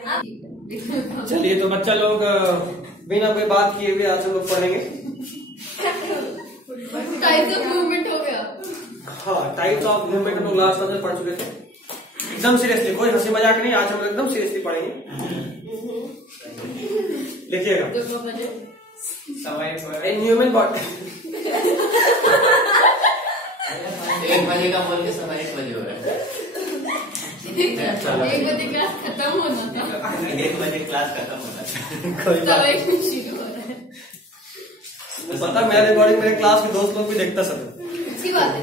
चलिए तो बच्चा लोग बिना कोई बात किए हुए आज हम लोग पढ़ेंगे। टाइप्स ऑफ मूवमेंट हो गया। हाँ, टाइप्स ऑफ मूवमेंट हम लोग लास्ट क्लास में पढ़ चुके थे। एकदम सीरियसली, कोई हंसी मजाक नहीं, आज हम लोग एकदम सीरियसली पढ़ेंगे। लिखिएगा इन ह्यूमन बॉडी। 1 बजे का बोल के सवा 1 बजे हो रहा है। 1 बजे क्लास खत्म होना था। 1 बजे क्लास खत्म होना था। कोई बात नहीं। शुरू हो रहा है। पता मेरा रिकॉर्डिंग मेरे क्लास के दोस्त लोग भी देखता सब। अच्छी बात है।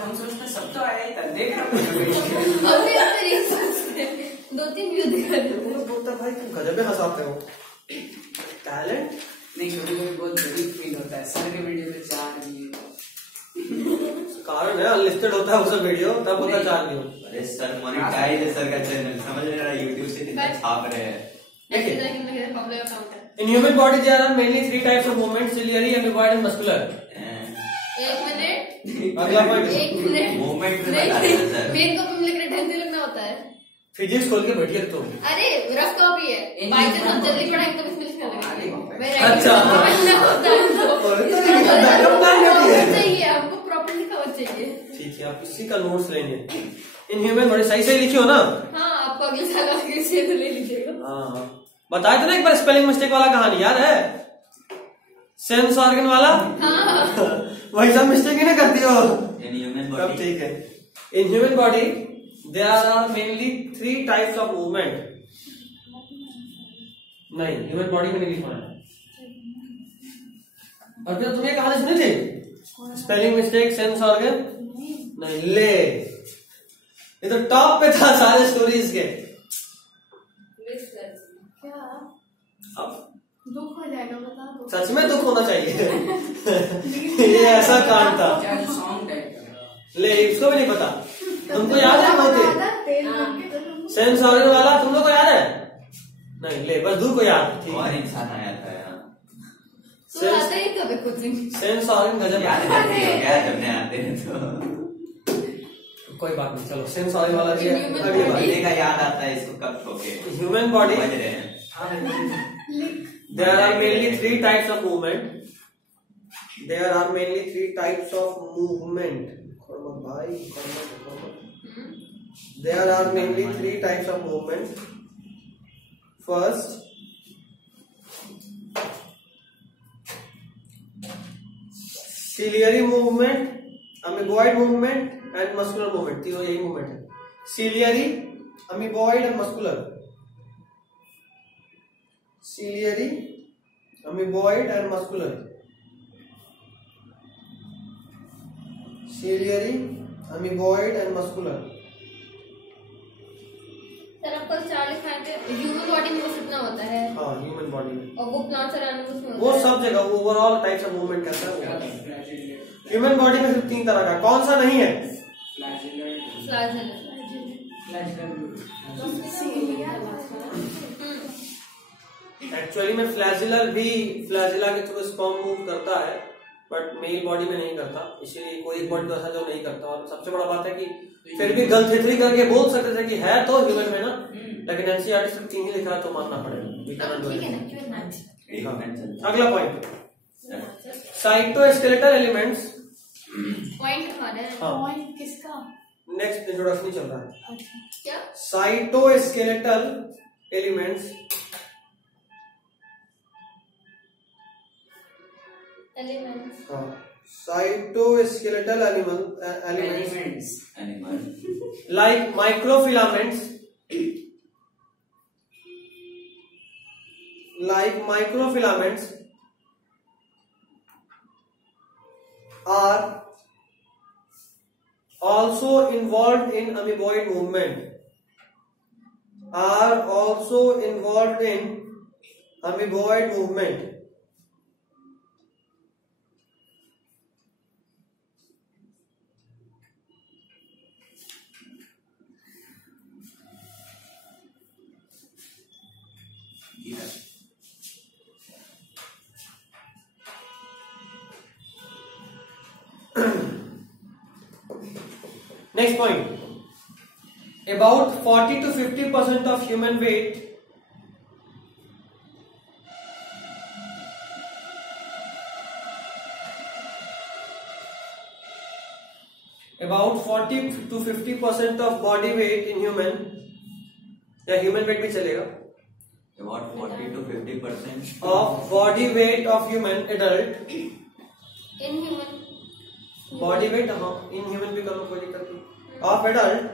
हम सोचते सब तो आया ही था, देख रहा हूँ। 2-3 व्यू दिखा दो। बोलता भाई तुम गजब हंसाते हो। टैलेंट नहीं, कभी-कभी बहुत गरीब फील होता है। सर के वीडियो में 4 नहीं कारण है, अनलिस्टेड होता है वो सब वीडियो, तब होता 4 व्यू। अरे सर मोनेटाइज है सर का चैनल, समझ रहे हैं, यूट्यूब से कितना छाप रहे हैं। In human body there are mainly 3 types of movements: ciliary, amoeboid and muscular. 1 minute. अगला पॉइंट। 1 मिनट। मूवमेंट में बता रहे हैं सर। मेन को लिख रहे ढंग से लिखना होता है। फिजिक्स खोल के बैठिए तो। अरे रफ कॉपी है, बाई चांस हम जल्दी पढ़ाएंगे तो इसमें लिखना लगेगा। अच्छा। चाहिए हमको प्रॉपर्ली कवर चाहिए। ठीक है, आप इसी का नोट्स लेंगे। इन ह्यूमन बॉडी सही सही लिखियो ना। हाँ, आपको अगले साल आगे से तो ले लीजिएगा। हाँ, बताया था ना एक बार स्पेलिंग मिस्टेक वाला कहानी, याद है? सेंस ऑर्गन वाला। हाँ। वही सब मिस्टेक ही ना करती हो। इन ह्यूमन तब बॉडी ठीक है। In human body there are mainly 3 types of movement. नहीं, ह्यूमन बॉडी में नहीं लिखना है। और फिर तुमने कहानी सुनी थी स्पेलिंग मिस्टेक सेंस ऑर्गन? नहीं, ले ये तो टॉप पे था सारे स्टोरीज के। क्या अब दुख हो जाएगा, बता दो। सच में दुख होना चाहिए। ये ऐसा कांड था। ले, इसको भी नहीं पता। तुमको याद है वो थे सेंस ऑर्गन वाला, तुम लोग को याद है? नहीं, ले बस दूर को याद। ठीक और है, इंसान आया था यहाँ। तो आता ही कब है कुछ दिन। सेंस ऑर्गन गजब याद है जब नहीं आते हैं तो कोई बात नहीं, चलो सेंस ऑर्गन वाला भी Human अगली बात। बंदे का याद आता है इसको कब ठोके। ह्यूमन बॉडी समझ रहे हैं। there are mainly 3 types of movement. There are mainly 3 types of movement. There are mainly 3 types of movement. First, ciliary movement, amoeboid movement and muscular movement. तीनों यही movement है। Ciliary, amoeboid and muscular. Ciliary, amoeboid and muscular. Ciliary, amoeboid and muscular. Sir आपको 4 लिखा है। Human body में बस इतना होता है। हाँ, ह्यूमन बॉडी में। और वो प्लांट्स और एनिमल्स में वो सब जगह ओवरऑल टाइप्स ऑफ मूवमेंट करता है। ह्यूमन बॉडी में सिर्फ 3 तरह का, कौन सा नहीं है? एक्चुअली में फ्लैजिलर भी फ्लैजिला के थ्रू स्पर्म मूव करता है, बट मेल बॉडी में नहीं करता। इसीलिए कोई एक बॉडी तो ऐसा जो नहीं करता। और सबसे बड़ा बात है कि फिर भी गलथेथरी करके बोल सकते थे कि है तो ह्यूमन में ना, लेकिन एनसीईआरटी सिर्फ 3 ही लिखा है तो मानना पड़ेगा। अगला पॉइंट, साइटोस्केलेटल एलिमेंट्स। पॉइंट कहाँ है? पॉइंट किसका? नेक्स्ट इंट्रोडक्शन चल रहा है। क्या? Cytoskeletal elements elements. हाँ, cytoskeletal elements like microfilaments, are also involved in amoeboid movement. Next point, About 40 to 50% of human weight about 40 to 50% of body weight in human, या human weight भी चलेगा, About 40 to 50% of body weight of human adult, In human. body weight, हाँ in human भी करो, कोई दिक्कत नहीं, of adult,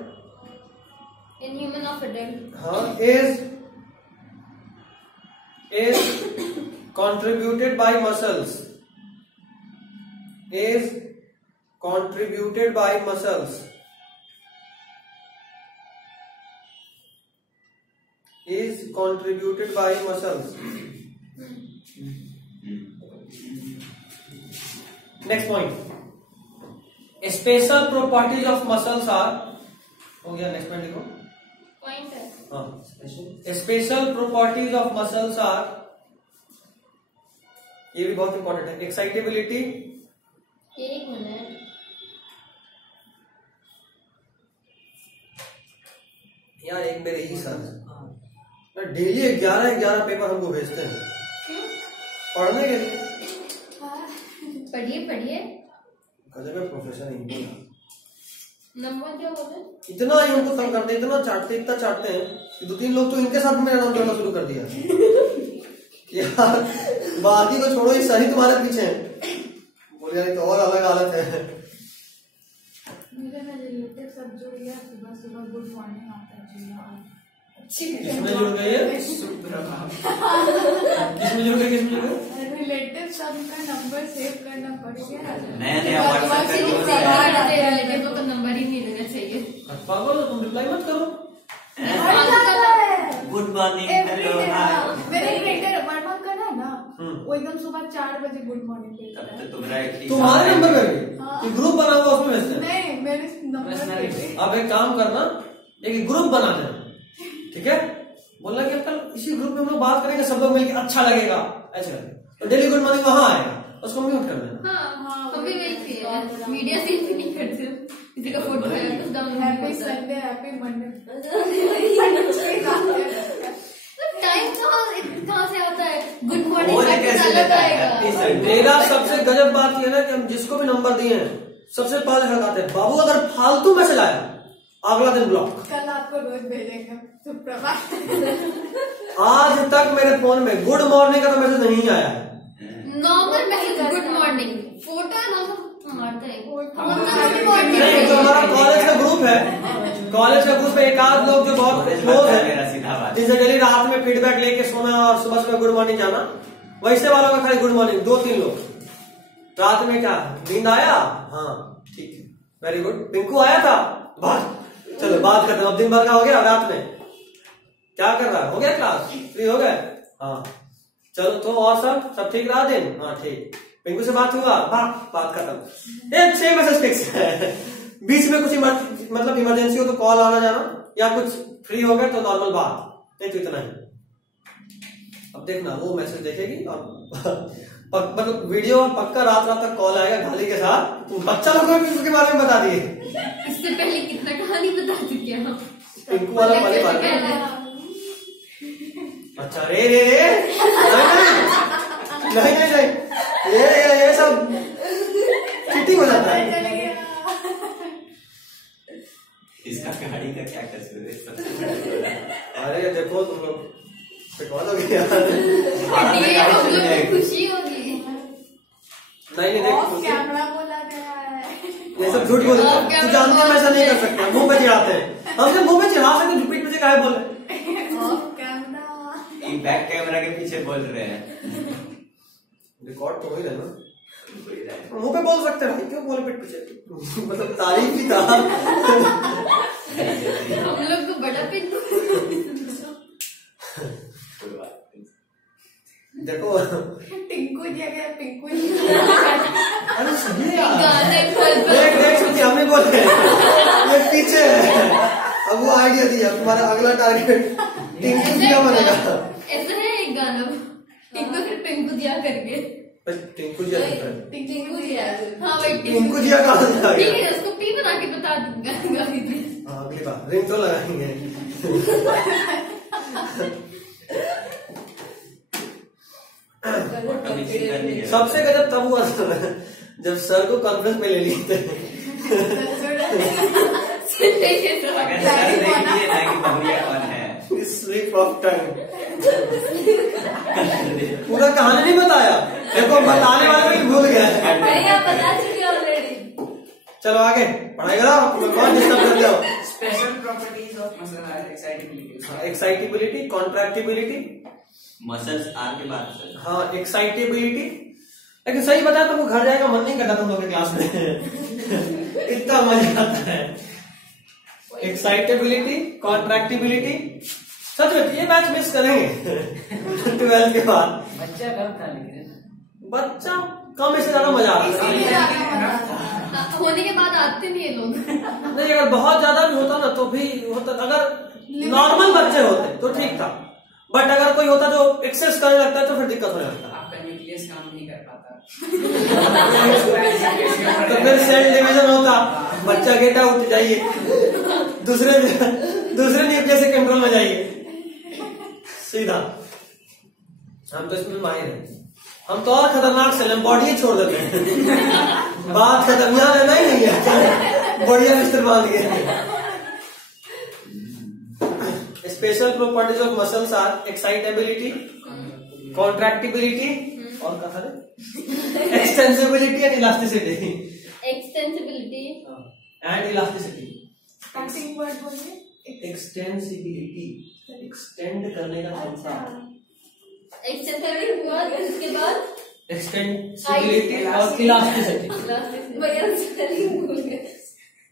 In human of adult. हाँ is contributed by muscles, is contributed by muscles, is contributed by muscles. Next point, special properties of muscles are, हो गया, next point लिखो, Point है. हाँ, special properties of muscles are, ये भी बहुत important है, excitability, एक मिनट. यार एक मेरे ही सर डेली 11 पेपर हमको भेजते हैं क्यों? पढ़ने के लिए, पढ़िए. गजब है प्रोफेसर इनका, नंबर क्या बोले? इतना ही हमको तंग करते हैं, इतना चाटते हैं कि 2-3 लोग तो इनके साथ मेरा नाम जोड़ना शुरू कर दिया। यार बाकी को छोड़ो, ये सही तुम्हारे पीछे है, बोल यार तो और अलग हालत है। मेरे रिलेटिव सब जुड़ गया, सुबह गुड मॉर्निंग आता है यार। किसमें जुड़ गई है? किसमें जुड़ गई? रिलेटिव सबका नंबर सेव करना पड़ गया। नया रिलेटिव को नंबर ही नहीं देना चाहिए। पागल हो तुम, रिप्लाई मत करो। गुड मॉर्निंग, हेलो, हाय। मेरे रिलेटिव वर्मा का ना, वो एकदम सुबह 4 बजे गुड मॉर्निंग भेजता है। तुम्हारे नंबर पे भी ग्रुप बना हुआ, उसमें भेजते हैं? नहीं, मेरे नंबर पे। आप एक काम करना, एक ग्रुप बना देना, ठीक है? बोलना कि कल इसी ग्रुप में हम लोग बात करेंगे, सब लोग मिलकर अच्छा लगेगा, ऐसे तो डेली गुड मॉर्निंग वहां आएगा, उसको म्यूट कर देना। हाँ, हम भी वही किए, मीडिया से भी नहीं करते, किसी का फोटो है तो download happy Sunday, happy Monday. Time कहाँ से आता है? गुड मॉर्निंग वो कैसे अलग लेता है? आएगा। मेरा सबसे गजब बात यह है कि हम जिसको भी नंबर दिए हैं सबसे पहले लगाते हैं, बाबू अगर फालतू मैसेज आया अगला दिन ब्लॉक। कल आपको रोज भेजेंगे सुप्रभात। आज तक मेरे फोन में गुड मॉर्निंग का तो मैसेज नहीं आया है। Normal message good morning, photo है ना मारता है नहीं तो हमारा कॉलेज का ग्रुप है, कॉलेज का ग्रुप में एक आध लोग जो बहुत क्लोज है, जिनसे डेली रात में फीडबैक लेके सोना और सुबह सुबह गुड मॉर्निंग जाना, वैसे वालों का खाली गुड मॉर्निंग। 2-3 लोग रात में क्या नींद आया, हाँ ठीक है, वेरी गुड, पिंकू आया था, बात चलो बात करते हैं। अब दिन भर का हो गया, रात में क्या कर रहा है, हो गया क्लास, फ्री हो गए, हाँ चलो तो और सब ठीक रहा दिन, हाँ ठीक, पिंकू से बात हुआ, बात खत्म। 6 मैसेज फिक्स है। बीच में कुछ मतलब इमरजेंसी हो तो कॉल आना जाना, या कुछ फ्री हो गए तो नॉर्मल बात, नहीं तो इतना ही। अब देखना वो मैसेज देखेगी और मतलब वीडियो पक्का रात तक कॉल आएगा गाली के साथ, तुम बच्चा लोगों को उसके बारे में बता दिए। इससे पहले कितना कहानी बता चुके हैं हम। पिंकू वाला पहले बात, अच्छा रे नहीं ये सब चीटिंग हो जाता है। इसका गाड़ी का क्या कसूर है? अरे देखो तुम लोग पिटवा दोगे यार। हम लोग को खुशी होगी। नहीं ऑफ कैमरा बोला गया है। ये सब झूठ बोलते हैं, तू जानते हैं ऐसा नहीं कर सकते, मुंह पे चिढ़ाते हैं, हमसे मुंह पे चिढ़ा सकते, पीठ पे काहे बोले? ऑफ कैमरा, बैक कैमरा के पीछे बोल रहे हैं, रिकॉर्ड तो हो ही रहा ना, मुंह पे बोल सकते हैं, क्यों बोले पीठ पीछे? मतलब तारीफ ही था। हम लोग को बड़ा पिंकू। देखो टिंकू जी गया, पिंकू जी। अरे सही यार, गाने देख हमें बोलते हैं ये पीछे है। अब वो आइडिया दिया, तुम्हारा अगला टारगेट टिंकू दिया बनेगा। ऐसा है एक गाना, टिंकू फिर पिंकू दिया करके, टिंकू जिया, टिंकू दिया, हाँ भाई टिंकू जिया कहाँ से आ ठीक गया? है, उसको पी बना के बता दूंगा। हाँ अगली बार रिंग तो लगाएंगे। सबसे गजब तब हुआ था जब सर को कॉन्फ्रेंस में ले लिए थे। स्लिप ऑफ टंग पूरा कहानी नहीं बताया, देखो बताने वाले भी भूल गया। बता चुके ऑलरेडी। चलो आगे पढ़ाई करो, कौन डिस्टर्ब कर जाओ। Special properties of muscle are excitability. Excitability, contractibility, muscles are के बाद सर। हाँ एक्साइटेबिलिटी। लेकिन सही बताया तुमको घर जाएगा मन नहीं करता तुम लोग के क्लास में। इतना मजा आता है। एक्साइटेबिलिटी, कॉन्ट्रैक्टिबिलिटी, सच में ये मैच मिस करेंगे 12th के बाद। बच्चा कम था लेकिन बच्चा कम, इससे ज्यादा मजा आता है। होने के बाद आते नहीं है लोग। नहीं अगर बहुत ज्यादा भी होता ना तो भी होता, अगर नॉर्मल बच्चे होते तो ठीक था, बट अगर कोई होता जो एक्सेस करने लगता है तो फिर दिक्कत होने लगता है। आपका न्यूक्लियस काम नहीं कर पाता। तो फिर सेल डिवीजन होता, बच्चा गेट आउट, जाइए दूसरे न्यूक्लियस से कंट्रोल में जाइए सीधा। हम तो इसमें माहिर हैं, हम तो और खतरनाक से बॉडी छोड़ देते हैं। बात खतरनाक है नहीं है, बढ़िया मिस्टर बांध गए। Special properties of muscles are excitability, contractibility और कहा extensibility and elasticity. Extensibility and elasticity. Starting word बोलिए। एक्सटेंसिबिलिटी, एक्सटेंड करने का क्षमता। एक्सटेंसिबिलिटी हुआ, इसके बाद एक्सटेंसिबिलिटी और इलास्टिसिटी। भैया स्पेलिंग भूल गए।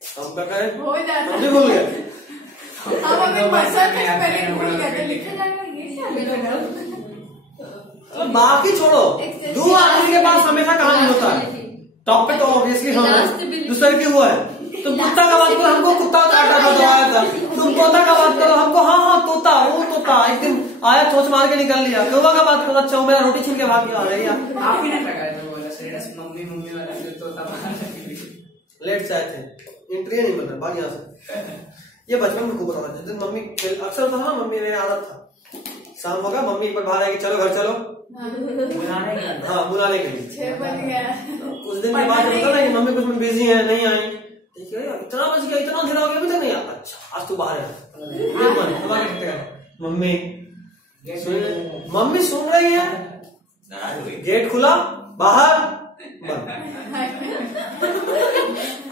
हम क्या करें, हो जाता हम भी भूल गए। हम अभी मसल के स्पेलिंग भूल गए थे, लिखा जाएगा ये क्या लिखा। तो बाकी छोड़ो, दो आदमी के पास हमेशा कहानी होता है। टॉपिक तो ऑब्वियसली हम दूसरे की हुआ है। तुम कुत्ता का बात करो, हमको कुत्ता काटा था तो आया था। तुम तोता का बात करो, हमको हाँ हाँ तोता, वो तोता एक दिन आया चोंच मार के निकल लिया। कौवा का बात करो, अच्छा मेरा रोटी छीन के भाग गया। अरे यार आप ही ने लगाया था बोला सर, मम्मी मम्मी वाला जो तोता बाहर लेट से आए थे, एंट्री नहीं मिल रहा, भाग यहाँ से। ये बचपन में खूब होता था, जिस दिन मम्मी अक्सर होता था ना, मम्मी मेरी आदत था शाम होगा मम्मी एक बार बाहर आएगी, चलो घर चलो, बुलाने के लिए। हाँ बुलाने के लिए। 6 बज गया। कुछ दिन के बाद होता ना कि मम्मी कुछ में बिजी है, नहीं आई। इतना बज गया, इतना अंधेरा हो गया, अभी तक नहीं आया। अच्छा आज तू बाहर है। मम्मी मम्मी सुन रही है, गेट खुला, बाहर बंद।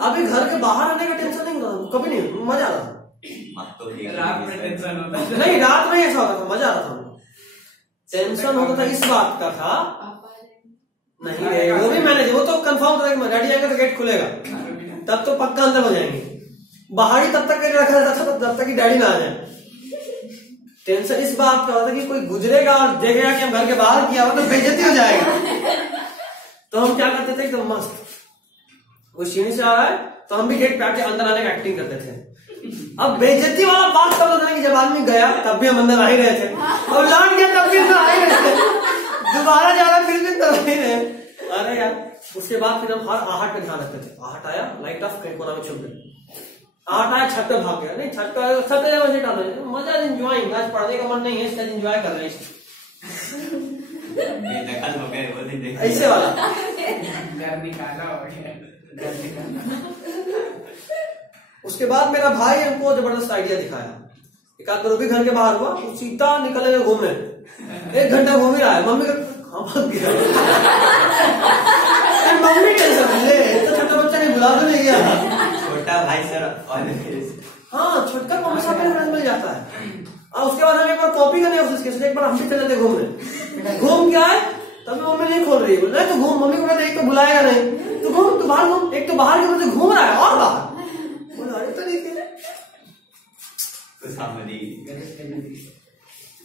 अभी घर के बाहर आने का टेंशन नहीं होता, कभी नहीं, मजा आ रहा था। रात में टेंशन होता था। नहीं रात में ऐसा होता था, मजा आ रहा था। टेंशन होता था इस बात का था, नहीं रे वो भी मैनेज, वो तो कंफर्म था कि डैडी आएगा तो गेट खुलेगा, तब तो पक्का अंदर हो जाएंगे। बाहर ही तब तक रखा रहता था जब तक कि डैडी ना आ जाए। टेंशन इस बात का होता कि कोई गुजरेगा और देखेगा कि हम घर के बाहर किया हो तो बेइज्जती हो जाएगा। तो हम क्या करते थे एकदम मस्त, वो सीढ़ी से आ रहा है तो हम भी गेट पे आके अंदर आने का एक्टिंग करते थे। अब बेइज्जती वाला बात तब होता है कि जब आदमी गया तब भी हम अंदर आ ही रहे थे, और लौट गया तब भी अंदर आ ही रहे थे, दोबारा जा रहा फिर भी अंदर आ ही रहे। अरे यार उसके बाद फिर हम हर आहट पे ध्यान रखते थे। आहट आया लाइट ऑफ कहीं कोना में छुप गए, आहट आया छत पे भाग गया, नहीं छत पे मजा एंजॉइंग, आज पढ़ने का मन नहीं है इसलिए एंजॉय कर रहे हैं ऐसे वाला। घर निकाला हो गया, घर निकाला। उसके बाद मेरा भाई हमको जबरदस्त आइडिया दिखाया, एक आध भी घर के बाहर हुआ, वो सीधा निकले घूमने, 1 घंटा घूम ही रहा है। मम्मी का भाग गया। मम्मी टेंशन ले, तो छोटा बच्चा नहीं बुला तो नहीं गया, छोटा भाई सर। हाँ छोटका को हमेशा अपने फ्रेंड मिल जाता है। और उसके बाद हम एक बार कॉपी करने ऑफिस के, एक बार हम भी चले थे घूमने, घूम क्या है तब मम्मी नहीं खोल रही है, बोल तो घूम। मम्मी को कहते एक तो बुलाएगा नहीं, तो घूम, तो बाहर घूम, एक तो बाहर के वजह घूम रहा है और बाहर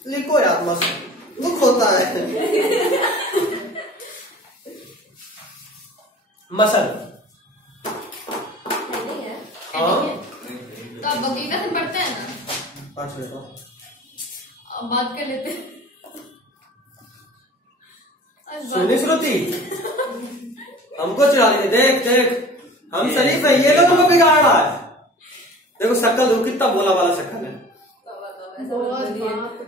लिखो यार, मस्त दुख होता है। मसल हाँ तो आप बगीचा से पढ़ते हैं ना, 5 मिनट अब बात कर लेते हैं। सुनी श्रुति हमको चिढ़ा रही है, देख देख हम शरीफ है, ये लोग तुमको बिगाड़ रहा है। देखो शक्ल देखो कितना भोला वाला शक्ल है। बहुत बाप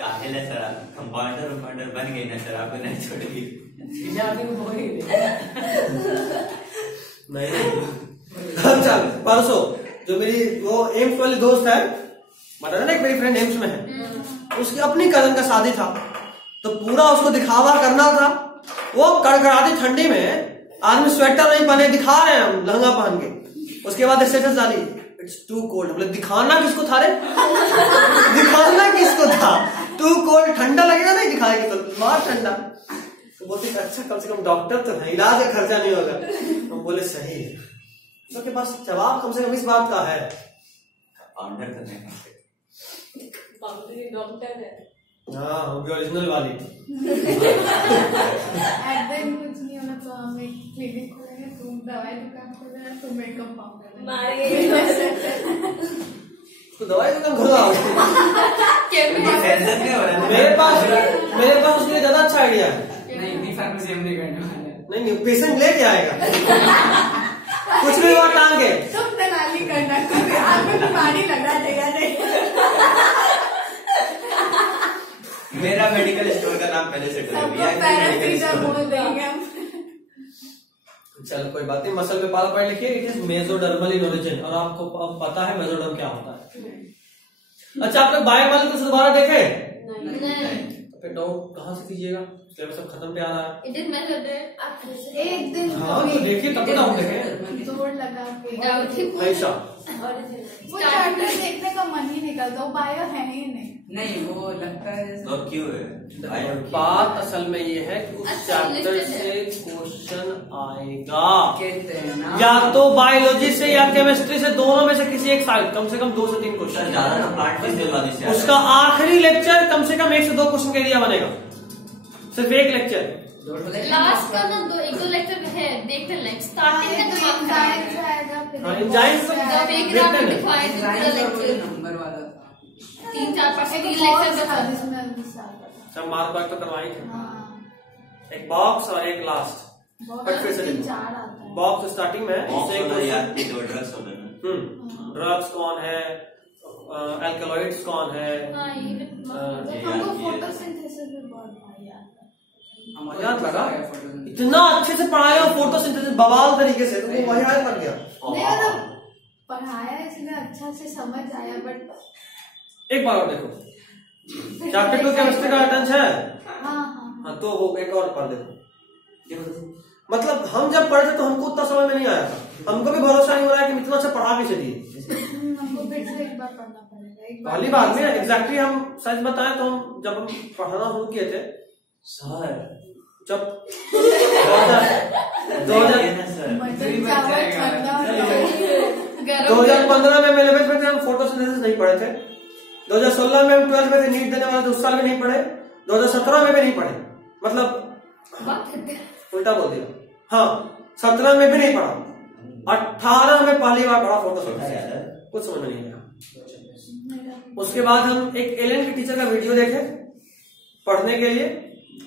काहे सर कंपाउंडर बन गई ना सर, आपको नहीं छोड़ेगी। नहीं अच्छा, परसों जो मेरी वो एम्स वाली दोस्त है, मतलब ना एक मेरी फ्रेंड एम्स में है, उसकी अपनी कजन का शादी था, तो पूरा उसको दिखावा करना था। वो कड़कड़ाती ठंडी में आदमी स्वेटर नहीं पहने दिखा रहे हैं लहंगा पहन के। उसके बाद स्टेटस डाली इट्स टू कोल्ड। बोले दिखाना किसको था रे? दिखाना किसको था? टू कोल्ड, ठंडा लगेगा नहीं दिखाएगी तो मार ठंडा। तो बोलते अच्छा कम से कम डॉक्टर तो है, इलाज का खर्चा नहीं होगा। हम बोले सही है, उसके पास जवाब कम से कम इस बात का है। कंपाउंडर तो नहीं, डॉक्टर है। हाँ होगी ओरिजिनल वाली। कुछ नहीं होना तो हम एक क्लिनिक खोलेंगे, तुम दवाई दुकान खोलेंगे, तुम एक कंपाउंडर तो दवाई दुकान खोलो। टेंशन नहीं हो रहा है। मेरे पास उसके लिए ज्यादा अच्छा आइडिया है। नहीं फार्मेसी हम नहीं करने वाले। नहीं पेशेंट लेके आएगा कुछ भी हुआ टांग के। तुम दलाली करना, क्योंकि आपको बीमारी लगा देगा नहीं। मेरा मेडिकल स्टोर का नाम पहले से कर दिया है, पैरासीटामोल देंगे हम। चलो कोई बात नहीं, मसल पे पाला पढ़ लिखिए, it is mesodermal in origin. और आपको अब पता है मेसोडर्म क्या होता है। अच्छा आप लोग बायोमॉलिक्यूल्स दोबारा देखे? तो फिर डाउट कहाँ से कीजिएगा, सिलेबस सब खत्म पे आ रहा है। इट इज मेथड एक दिन हाँ तो देखिए तब तो डाउट देखे जोर लगा के ऐसा। वो चैप्टर देखने का मन ही निकलता, वो बायो है ही नहीं। नहीं वो लगता है तो क्यों है? बात असल में ये है कि उस अच्छा, चैप्टर listed है। से क्वेश्चन आएगा, कहते हैं ना, या तो बायोलॉजी से या केमिस्ट्री से, दोनों में से किसी एक साइड कम से कम 2 से 3 सर क्वेश्चन। ज्यादा ना पार्ट फीस दिलवाने से उसका आखिरी लेक्चर कम से कम 1 से 2 क्वेश्चन का एरिया बनेगा, सिर्फ एक लेक्चर। लास्ट का ना 1-2 लेक्चर है देखते हैं। स्टार्टिंग में तो आप साइंस आएगा, फिर हाँ, एंजाइम्स जब एक रात में दिखवाए थे पूरा लेक्चर नंबर वाला था। 3-4 एक लेक्चर लेक्चर का था था। जिसमें गुस्सा आता था। सब मार्क तो करवाई थे, हाँ, एक बॉक्स और एक लास्ट। बहुत बट फिर से 3-4 आता है। बॉक्स स्टार्टिंग में यार ये दो ड्रग्स होते हैं। ड्रग्स कौन है, एल्कलॉइड्स कौन है। हाँ ये हमको फोटोसिंथेसिस में बहुत भारी आता है। याद लगा इतना अच्छे से पढ़ाया फोटोसिंथेसिस बवाल तरीके से, तो वो वही हाल बन गया। नहीं मतलब पढ़ाया इसलिए अच्छा से समझ आया, बट एक बार और देखो चैप्टर 2 केमिस्ट्री का अटेंशन है। हाँ तो वो एक और पढ़ देखो। मतलब हम जब पढ़ते तो हमको उतना समझ में नहीं आया था, हमको भी भरोसा नहीं हो रहा है कि इतना अच्छा पढ़ा भी चलिए। हमको फिर से एक बार पढ़ना पड़ेगा। एक पहली बार में एग्जैक्टली हम सच बताएं तो हम जब हम पढ़ना शुरू किए थे सर, जब 2015 में हम 11th में थे, हम फोटोसिंथेसिस नहीं पढ़े थे। 2016 में हम 12th में थे, नीट देने वाले तो उस साल में नहीं पढ़े। 2017 में भी नहीं पढ़े, मतलब उल्टा बोल दिया। हाँ 17 में भी नहीं पढ़ा, 18 में पहली बार पढ़ा फोटोसिंथेसिस, कुछ समझ नहीं आया। उसके बाद हम एक एलन के टीचर का वीडियो देखे पढ़ने के लिए,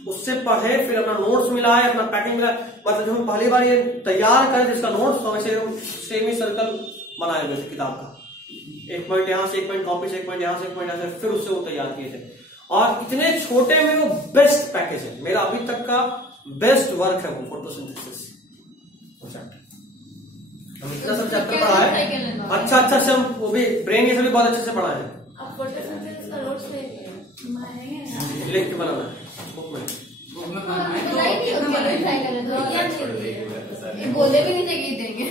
उससे पढ़े, फिर अपना नोट्स मिलाए, अपना पैकिंग मिलाए। मतलब जब हम पहली बार ये तैयार करें जिसका नोट्स, तो वैसे हम सेमी सर्कल बनाए हुए थे किताब का, 1 पॉइंट यहाँ से 1 पॉइंट कॉपी से, 1 पॉइंट यहाँ से 1 पॉइंट यहाँ से, फिर उससे वो तैयार किए थे। और इतने छोटे में वो बेस्ट पैकेज है, मेरा अभी तक का बेस्ट वर्क है वो फोटोसिंथेसिस। हम इतना सब चैप्टर पढ़ा है, अच्छा से हम वो भी ब्रेन ये सभी बहुत अच्छे से पढ़ा है। लिख के बनाना है बुक में। बोले भी नहीं देंगे देंगे।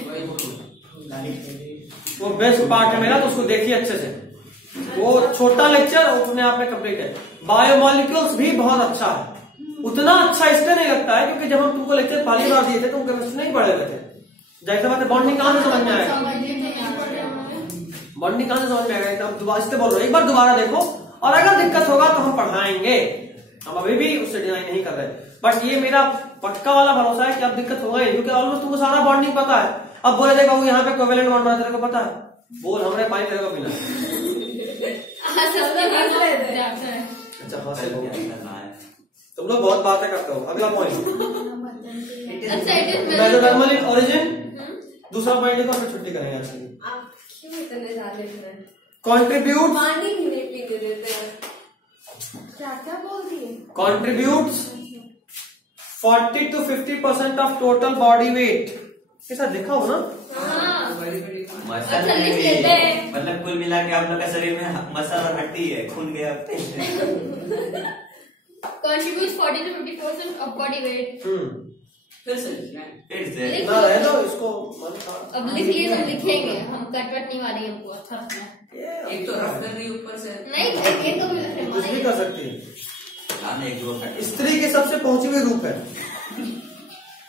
वो बेस्ट पार्ट है मेरा, तो उसको देखिए अच्छे से। वो छोटा लेक्चर अपने आप में कंप्लीट है। बायोमॉलिक्यूल्स भी बहुत अच्छा है, उतना अच्छा इसलिए नहीं लगता है क्योंकि जब हम तुमको लेक्चर पहली बार दिए थे तुम केमिस्ट्री नहीं पढ़े हुए थे। जैसे बात बॉन्डिंग कहां से समझ में आएगा, बॉन्डिंग कहां से समझ में आएगा। अब दोबारा इससे बोल रहे एक बार दोबारा देखो, और अगर दिक्कत होगा तो हम पढ़ाएंगे, हम अभी भी उससे डिनाई नहीं कर रहे। बट ये मेरा पक्का वाला भरोसा है कि अब दिक्कत होगा ही, क्योंकि ऑलमोस्ट तुमको सारा बॉन्डिंग पता है। अब बोले देखो यहाँ पे कोवेलेंट बॉन्ड बनाते, तेरे को पता है, बोल हमने पानी तेरे को पीना है। अच्छा हासिल हो गया। तुम लोग बहुत बातें करते हो। अगला पॉइंट, अच्छा it is mesodermal in origin. दूसरा पॉइंट देखो, फिर छुट्टी करेंगे आज की। आप क्यों इतने ज्यादा लिख रहे हैं? कंट्रीब्यूट, पानी भी नहीं पीने देते हैं। क्या क्या बोल रही है? Contributes 40 to 50% of total body weight. ऐसा देखा हो ना? हाँ बड़ी बड़ी मसल अच्छा, लिख में लेते हैं। भी मतलब कुल मिला के आप लोग का शरीर में मसल और हड्डी है, खून गया। contributes 40 to 50% of body weight। फिर से लिखना है। फिर से लिख ना रहे तो इसको मन था। अब लिख लिए तो लिखेंगे, हम कटवट नहीं मारेंगे हमको। अच्छा एक तो रफ कर रही है ऊपर से। नहीं एक तो भी लिख कुछ भी रहे कर सकती है। हाँ, एक दो का स्त्री के सबसे पहुंची हुई रूप है।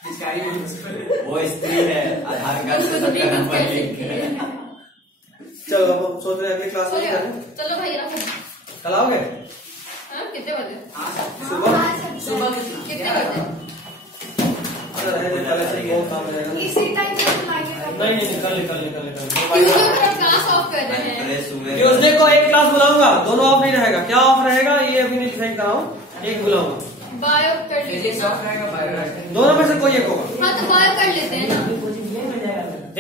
पिचकारी भी उस पर। वो स्त्री है, आधार कार्ड से सबका नंबर लिंक है। चलो अब हम सोच रहे हैं अगली क्लास में क्या करें। चलो भाई रखो। कल आओगे? हाँ कितने बजे? सुबह सुबह कितना? कितने बजे? अरे रहे दे, कल ऐसे ही बहुत काम रहेगा। इसी टाइम पे बुलाएंगे। नहीं नहीं, निकल ट्यूसडे को हम क्लास ऑफ कर रहे हैं। फ्रेश हुए। ट्यूसडे को एक क्लास बुलाऊंगा, दोनों ऑफ नहीं रहेगा। क्या ऑफ रहेगा ये अभी नहीं डिसाइड कर रहा हूँ, एक बुलाऊंगा। बायो कर लीजिए। फिजिक्स ऑफ रहेगा, बायो रहेगा। दोनों में से कोई एक होगा। हाँ तो बायो कर लेते हैं ना।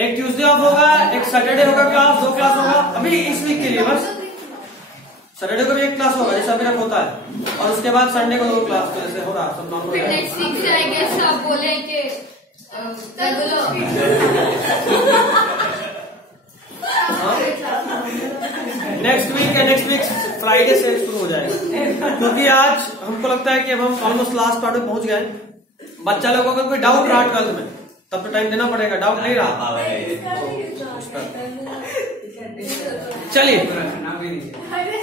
एक ट्यूसडे ऑफ होगा, एक सैटरडे होगा क्लास, 2 क्लास होगा अभी इस वीक के लिए बस। सैटरडे को भी एक क्लास होगा जैसा अभी तक होता है, और उसके बाद संडे को 2 क्लास, तो जैसे हो रहा सब नॉर्मल फिर है। नेक्स्ट वीक से आई गेस आप बोले कि नेक्स्ट वीक फ्राइडे से शुरू हो जाएगा, क्योंकि आज हमको लगता है कि अब हम ऑलमोस्ट लास्ट पार्ट में पहुंच गए। बच्चा लोगों को कोई डाउट रहा 12th में तब तो टाइम देना पड़ेगा, डाउट नहीं रहा। चलिए रखना भी नहीं है। अरे